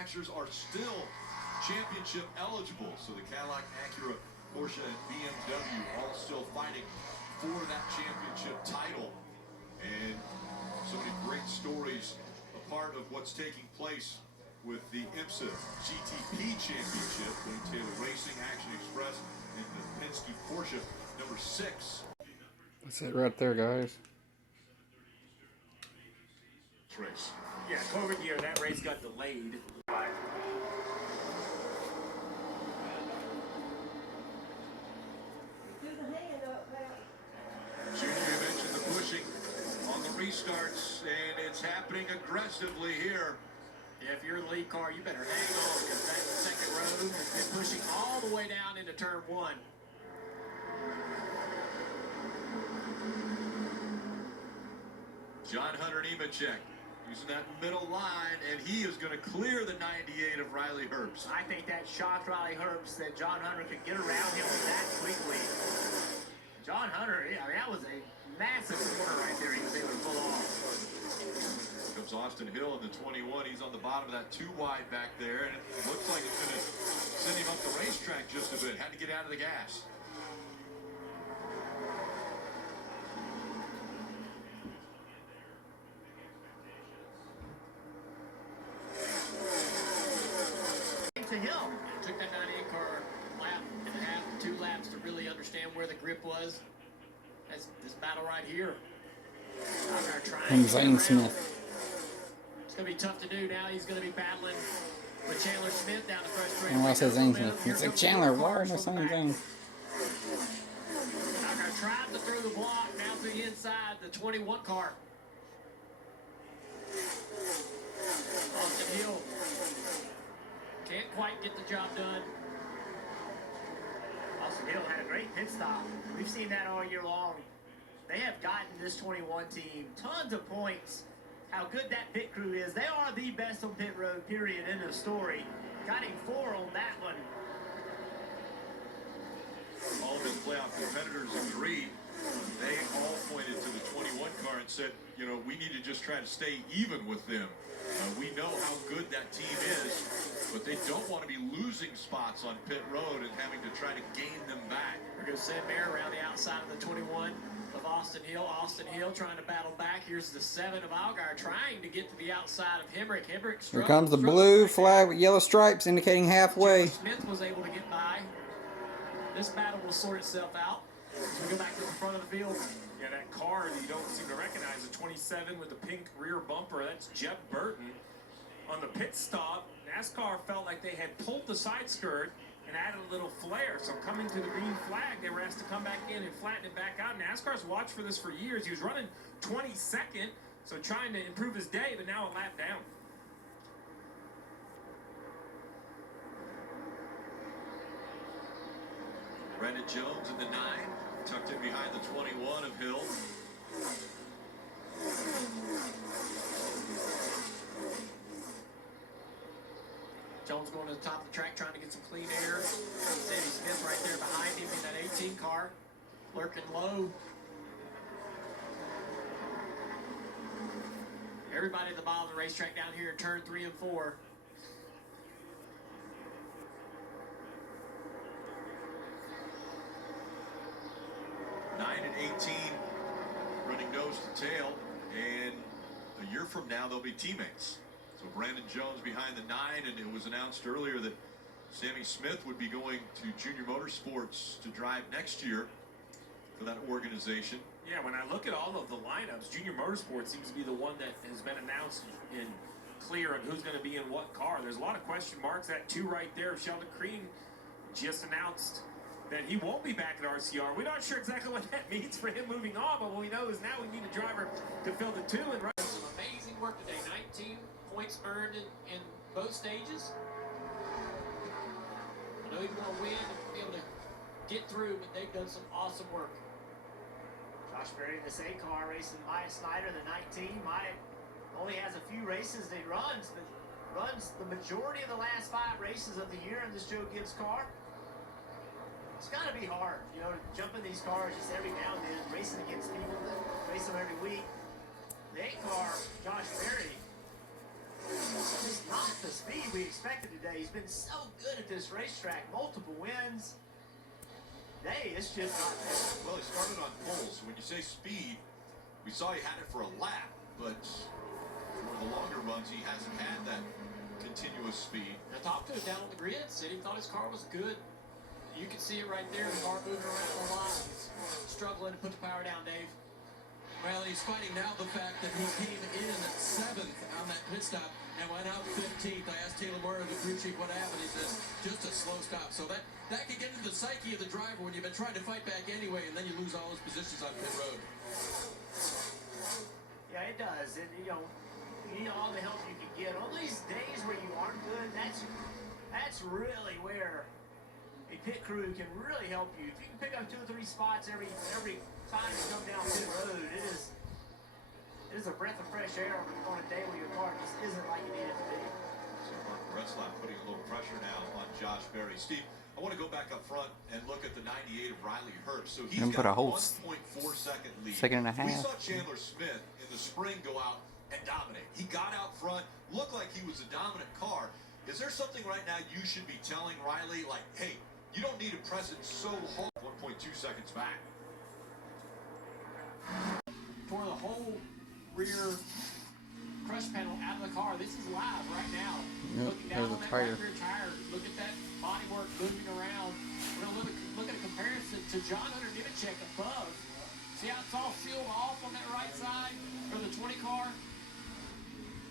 manufacturers are still championship eligible. So the Cadillac, Acura, Porsche, and BMW all still fighting for that championship title. And so many great stories, a part of what's taking place with the IMSA GTP Championship, William Taylor Racing, Action Express, and the Penske Porsche number 6. That's it right there, guys. Race. Yeah, COVID year, that race got delayed. Junior mentioned the pushing on the restarts, and it's happening aggressively here. Yeah, if you're in the lead car, you better hang on, because that second row has been pushing all the way down into turn 1. John Hunter Nemechek using that middle line, and he is going to clear the 98 of Riley Herbst. I think that shocked Riley Herbst that John Hunter could get around him that quickly. John Hunter, I mean, that was a massive corner right there he was able to pull off. Here comes Austin Hill in the 21. He's on the bottom of that 2 wide back there, and it looks like it's going to send him up the racetrack just a bit. Had to get out of the gas. To him, it took that 98 car lap and a half, 2 laps to really understand where the grip was. That's this battle right here. And Zane Smith. It's going to be tough to do now. He's going to be battling with Chandler Smith down the frustration. And I said Zane Smith. It's like Chandler, why am I saying Zane? Tucker tries to throw the block now to the inside, the 21 car. Austin Hill can't quite get the job done. Austin Hill had a great pit stop. We've seen that all year long. They have gotten this 21 team tons of points. How good that pit crew is. They are the best on pit road, period, end of story. Got him 4 on that one. All of his playoff competitors agreed. They all pointed to the 21 car and said, you know, we need to just try to stay even with them. We know how good that team is, but they don't want to be losing spots on pit road and having to try to gain them back. We're going to send Bear around the outside of the 21 of Austin Hill. Austin Hill trying to battle back. Here's the 7 of Allgaier trying to get to the outside of Hemrick. Here comes the blue flag with yellow stripes indicating halfway. Smith was able to get by. This battle will sort itself out as we go back to the front of the field. Yeah, that car that you don't seem to recognize, the 27 with the pink rear bumper, that's Jeb Burton. On the pit stop, NASCAR felt like they had pulled the side skirt and added a little flare. So coming to the green flag, they were asked to come back in and flatten it back out. NASCAR's watched for this for years. He was running 22nd, so trying to improve his day, but now a lap down. Brandon Jones in the 9, tucked in behind the 21 of Hill. Jones going to the top of the track trying to get some clean air. Sammy Smith right there behind him in that 18 car, lurking low. Everybody at the bottom of the racetrack down here in turn 3 and 4. And 18 running nose to tail, and a year from now they'll be teammates. So Brandon Jones behind the 9, and it was announced earlier that Sammy Smith would be going to Junior Motorsports to drive next year for that organization. Yeah, when I look at all of the lineups, Junior Motorsports seems to be the one that has been announced in clear on who's going to be in what car. There's a lot of question marks. That 2 right there, Sheldon Crean just announced that he won't be back at RCR. We're not sure exactly what that means for him moving on, but what we know is now we need a driver to fill the 2 and run. Some amazing work today. 19 points earned in both stages. I know you want to win and be able to get through, but they've done some awesome work. Josh Berry in this A car racing Maya Snyder, the 19. Maya only has a few races that he runs, but runs the majority of the last 5 races of the year in this Joe Gibbs car. It's got to be hard, you know, to jump in these cars just every now and then, racing against people that race them every week. The 8 car, Josh Berry, Just not the speed we expected today. He's been so good at this racetrack, multiple wins. Today, it's just not there. Well, he started on pole, so when you say speed, we saw he had it for a lap, but for the longer runs, he hasn't had that continuous speed. Now, Top Coat down on the grid said he thought his car was good. You can see it right there, the car moving around the line. He's struggling to put the power down, Dave. Well, he's fighting now the fact that he came in 7th on that pit stop and went out 15th. I asked Taylor Moore, the crew chief, what happened. He says, just a slow stop. So that can get into the psyche of the driver when you've been trying to fight back anyway, and then you lose all those positions on pit road. Yeah, it does. And, you need all the help you can get. On these days where you aren't good, that's really where a pit crew can really help you. If you can pick up 2 or 3 spots every time you come down pit road, it is a breath of fresh air on a day where your car just isn't like it needed to be. So Mark Retzlaff putting a little pressure now on Josh Berry. Steve, I want to go back up front and look at the 98 of Riley Herbst. So he's got a 1.4 second lead. Second and a half. We saw Chandler Smith in the spring go out and dominate. He got out front, looked like he was a dominant car. Is there something right now you should be telling Riley, like, hey, you don't need to press it so hard? 1.2 seconds back. Tore the whole rear crush panel out of the car. This is live right now. Yep, Looking down there's on a that tire. right rear tire. Look at that bodywork moving around. We're going to look at a comparison to John Hunter Nemechek above. See how it's all sealed off on that right side for the 20 car?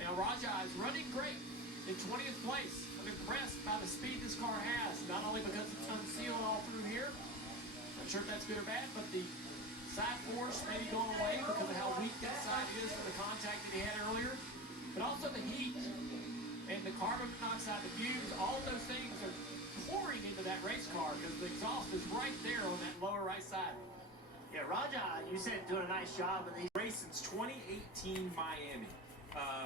Now Raja is running great in 20th place. I'm impressed by the speed this car has, not only because it's unsealed all through here. Not sure if that's good or bad, but the side force may be going away because of how weak that side is from the contact that he had earlier. But also the heat and the carbon monoxide, the fumes, all of those things are pouring into that race car because the exhaust is right there on that lower right side. Yeah, Raja, you said doing a nice job of these. Race since 2018 Miami.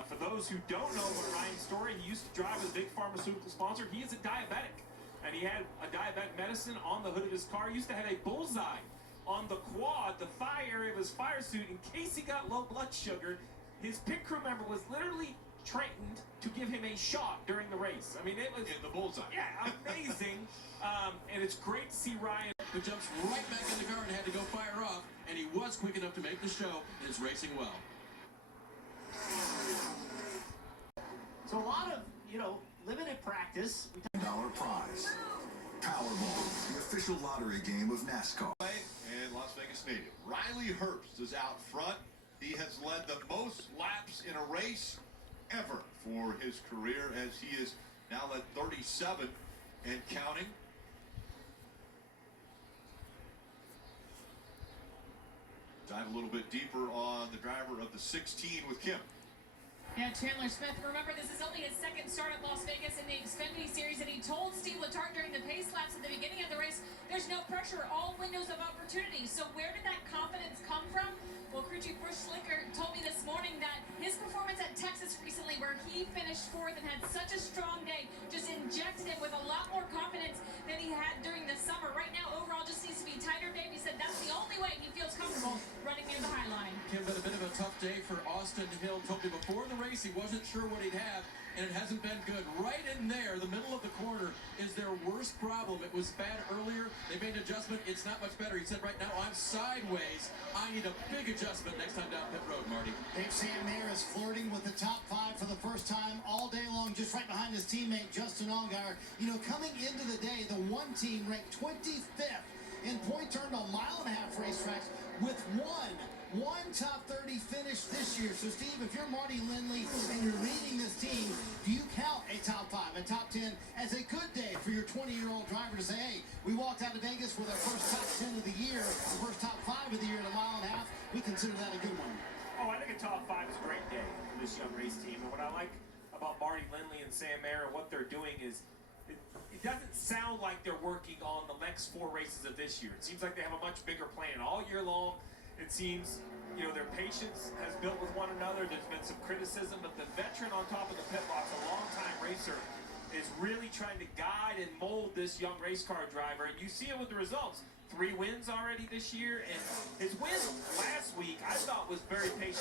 For those who don't know about Ryan's story, he used to drive with a big pharmaceutical sponsor. He is a diabetic, and he had a diabetic medicine on the hood of his car. He used to have a bullseye on the quad, the thigh area of his fire suit, in case he got low blood sugar. His pit crew member was literally trained to give him a shot during the race. I mean, it was In the bullseye. yeah, amazing. And it's great to see Ryan. Who jumps right back in the car and had to go fire off, and he was quick enough to make the show and is racing well. So a lot of, limited practice. $1 prize. Powerball, the official lottery game of NASCAR. And Las Vegas native Riley Herbst is out front. He has led the most laps in a race ever for his career, as he is now led 37 and counting. Dive a little bit deeper on the driver of the 16 with Kim. Yeah, Chandler Smith, remember this is only his second start at Las Vegas in the Xfinity Series, and he told Steve Letarte during the pace laps at the beginning of the race, there's no pressure, all windows of opportunity. So where did that confidence come from? Well, crew chief Bruce Schlicker told me this morning that his performance at Texas recently, where he finished 4th and had such a strong day, just injected him with a lot more confidence than he had during the summer. Right now, overall, just needs to be tighter, Dave. He said that's the only way he feels comfortable running near the high line. Kim, been a bit of a tough day for Austin Hill. Told me before the race he wasn't sure what he'd have, and it hasn't been good. Right in there, the middle of the corner, is their worst problem. It was bad earlier. They made an adjustment. It's not much better. He said, right now, I'm sideways. I need a big adjustment next time down pit road, Marty. Dave Sam Mayer is flirting with the top 5 for the first time all day long, just right behind his teammate Justin Allgaier. Coming into the day, the one team ranked 25th in point turned on mile-and-a-half racetracks with one top 30 finish this year. So, Steve, if you're Marty Lindley and you're leading this team, do you count a top 5, a top 10 as a good day for your 20-year-old driver to say, hey, we walked out of Vegas with our first top 10 of the year, the first top 5 of the year in a mile-and-a-half? We consider that a good one. Oh, I think a top 5 is a great day for this young race team. And what I like about Marty Lindley and Sam Mayer and what they're doing is it doesn't sound like they're working on the next 4 races of this year. It seems like they have a much bigger plan all year long. It seems, their patience has built with one another. There's been some criticism, but the veteran on top of the pit box, a longtime racer, is really trying to guide and mold this young race car driver. And you see it with the results. 3 wins already this year, and his win last week I thought was very patient.